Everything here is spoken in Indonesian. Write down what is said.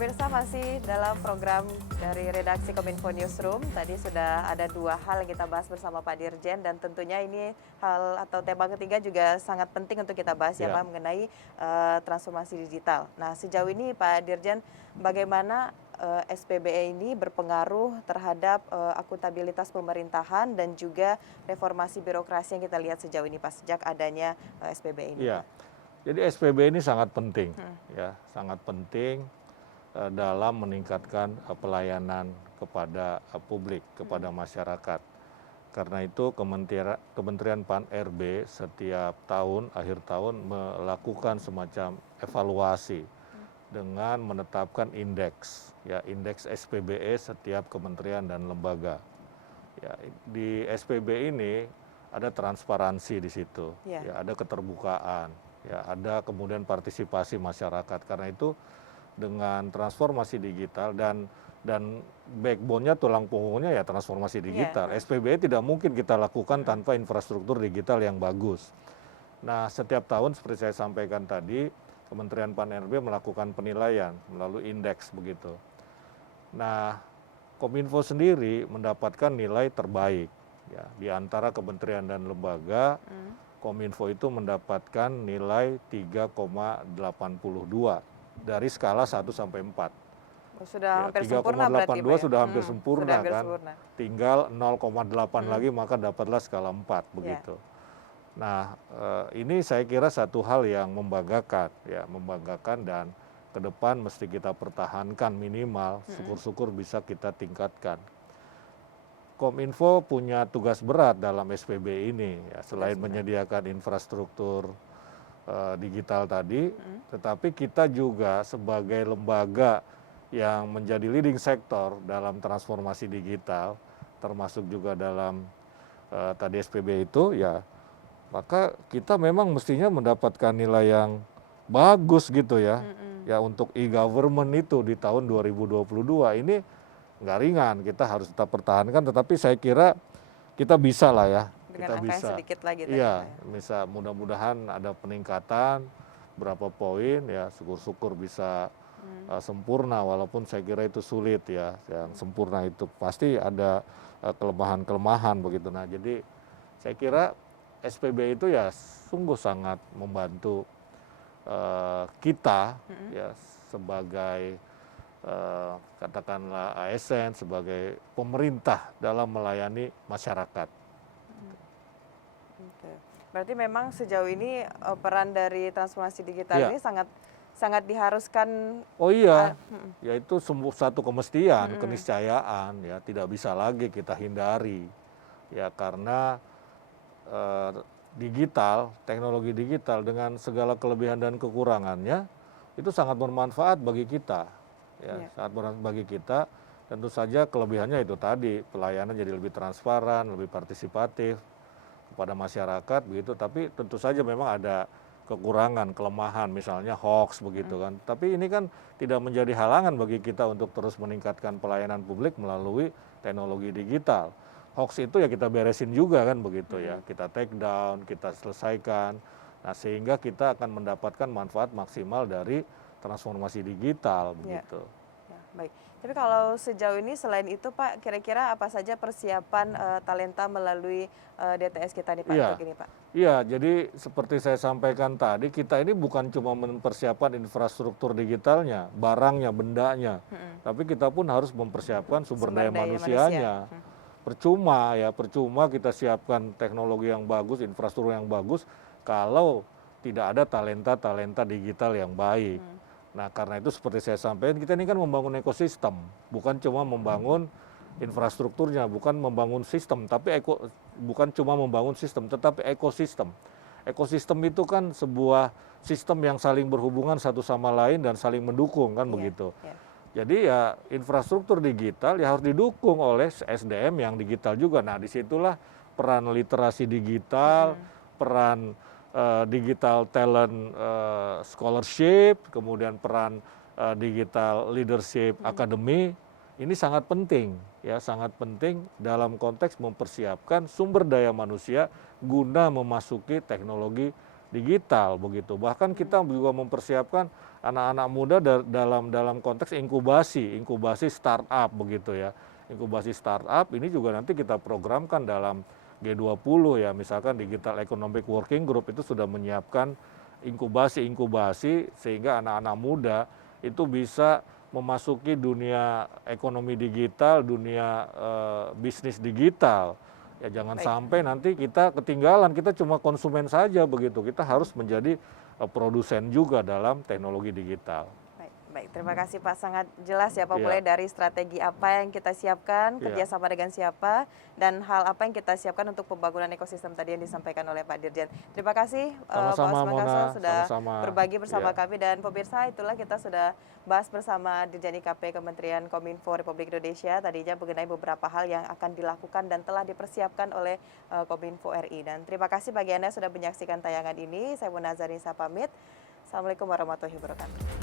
Pemirsa masih dalam program dari redaksi Kominfo Newsroom. Tadi sudah ada dua hal yang kita bahas bersama Pak Dirjen dan tentunya ini hal atau tema ketiga juga sangat penting untuk kita bahas ya Ya, Pak mengenai transformasi digital. Nah sejauh ini Pak Dirjen bagaimana SPBE ini berpengaruh terhadap akuntabilitas pemerintahan dan juga reformasi birokrasi yang kita lihat sejauh ini Pak sejak adanya SPBE ini iya. Pak. Jadi SPB ini sangat penting, Hmm. ya, sangat penting dalam meningkatkan pelayanan kepada publik, kepada masyarakat. Karena itu Kementerian Pan-RB setiap tahun, akhir tahun melakukan semacam evaluasi dengan menetapkan indeks, ya, indeks SPBE setiap kementerian dan lembaga. Ya, di SPB ini ada transparansi di situ, Ya. ya, ada keterbukaan, ya, ada kemudian partisipasi masyarakat. Karena itu dengan transformasi digital dan backbone-nya, tulang punggungnya ya transformasi digital. Ya. SPBE tidak mungkin kita lakukan tanpa infrastruktur digital yang bagus. Nah, setiap tahun seperti saya sampaikan tadi, Kementerian Pan-RB melakukan penilaian melalui indeks begitu. Nah, Kominfo sendiri mendapatkan nilai terbaik, ya, di antara kementerian dan lembaga. Kominfo itu mendapatkan nilai 3,82 dari skala 1 sampai 4. Sudah Ya, hampir sempurna berarti Pak 3,82 ya? sudah hampir sempurna Sudah hampir kan. sempurna. Tinggal 0,8 lagi maka dapatlah skala 4 Ya. begitu. Nah, ini saya kira satu hal yang membanggakan, ya, membanggakan dan ke depan mesti kita pertahankan minimal, syukur-syukur bisa kita tingkatkan. Kominfo punya tugas berat dalam SPB ini, ya, selain menyediakan infrastruktur digital tadi, tetapi kita juga sebagai lembaga yang menjadi leading sector dalam transformasi digital, termasuk juga dalam tadi SPB itu, ya, maka kita memang mestinya mendapatkan nilai yang bagus gitu ya, ya, untuk e-government itu di tahun 2022 ini nggak ringan, kita harus tetap pertahankan, tetapi saya kira kita bisa lah ya, Dengan kita angka yang bisa. sedikit lagi tadi Iya, Pak ya? bisa mudah-mudahan ada peningkatan berapa poin, ya, syukur-syukur bisa sempurna, walaupun saya kira itu sulit ya, yang sempurna itu pasti ada kelemahan-kelemahan begitu. Nah, jadi saya kira SPB itu ya sungguh sangat membantu kita, ya, sebagai katakanlah ASN, sebagai pemerintah dalam melayani masyarakat. Oke. Berarti memang sejauh ini peran dari transformasi digital Ya. ini sangat diharuskan. Oh iya, yaitu satu kemestian, keniscayaan, ya, tidak bisa lagi kita hindari, ya, karena digital, teknologi digital dengan segala kelebihan dan kekurangannya itu sangat bermanfaat bagi kita, ya, sangat bermanfaat bagi kita. Tentu saja kelebihannya itu tadi, pelayanan jadi lebih transparan, lebih partisipatif kepada masyarakat begitu, tapi tentu saja memang ada kekurangan, kelemahan, misalnya hoax begitu kan. Tapi ini kan tidak menjadi halangan bagi kita untuk terus meningkatkan pelayanan publik melalui teknologi digital. Hoax itu ya kita beresin juga kan begitu ya, kita take down, kita selesaikan. Nah, sehingga kita akan mendapatkan manfaat maksimal dari transformasi digital begitu. Ya, baik. Tapi kalau sejauh ini selain itu Pak, kira-kira apa saja persiapan talenta melalui DTS kita nih Pak untuk ini Pak? Iya, jadi seperti saya sampaikan tadi, kita ini bukan cuma mempersiapkan infrastruktur digitalnya, barangnya, bendanya, tapi kita pun harus mempersiapkan sumber daya manusianya. Percuma kita siapkan teknologi yang bagus, infrastruktur yang bagus, kalau tidak ada talenta-talenta digital yang baik. Nah, karena itu seperti saya sampaikan, kita ini kan membangun ekosistem, bukan cuma membangun infrastrukturnya, bukan membangun sistem, tapi bukan cuma membangun sistem, tetapi ekosistem. Ekosistem itu kan sebuah sistem yang saling berhubungan satu sama lain dan saling mendukung kan begitu. Jadi ya infrastruktur digital ya harus didukung oleh SDM yang digital juga. Nah, disitulah peran literasi digital, peran digital talent scholarship, kemudian peran digital leadership academy, ini sangat penting, ya, sangat penting dalam konteks mempersiapkan sumber daya manusia guna memasuki teknologi digital begitu. Bahkan kita juga mempersiapkan anak-anak muda dalam konteks inkubasi startup begitu ya. Inkubasi startup ini juga nanti kita programkan dalam G20 ya, misalkan Digital Economic Working Group itu sudah menyiapkan inkubasi sehingga anak-anak muda itu bisa memasuki dunia ekonomi digital, dunia bisnis digital. Ya jangan sampai nanti kita ketinggalan, kita cuma konsumen saja begitu. Kita harus menjadi produsen juga dalam teknologi digital. Baik, terima kasih Pak, sangat jelas ya Pak, mulai dari strategi apa yang kita siapkan, kerjasama dengan siapa, dan hal apa yang kita siapkan untuk pembangunan ekosistem tadi yang disampaikan oleh Pak Dirjen. Terima kasih Pak Osman Kasal sudah berbagi bersama kami, dan pemirsa itulah kita sudah bahas bersama Dirjen IKP Kementerian Kominfo Republik Indonesia tadinya mengenai beberapa hal yang akan dilakukan dan telah dipersiapkan oleh Kominfo RI. Dan terima kasih bagi Anda yang sudah menyaksikan tayangan ini. Saya Muna Zarisa pamit. Assalamualaikum warahmatullahi wabarakatuh.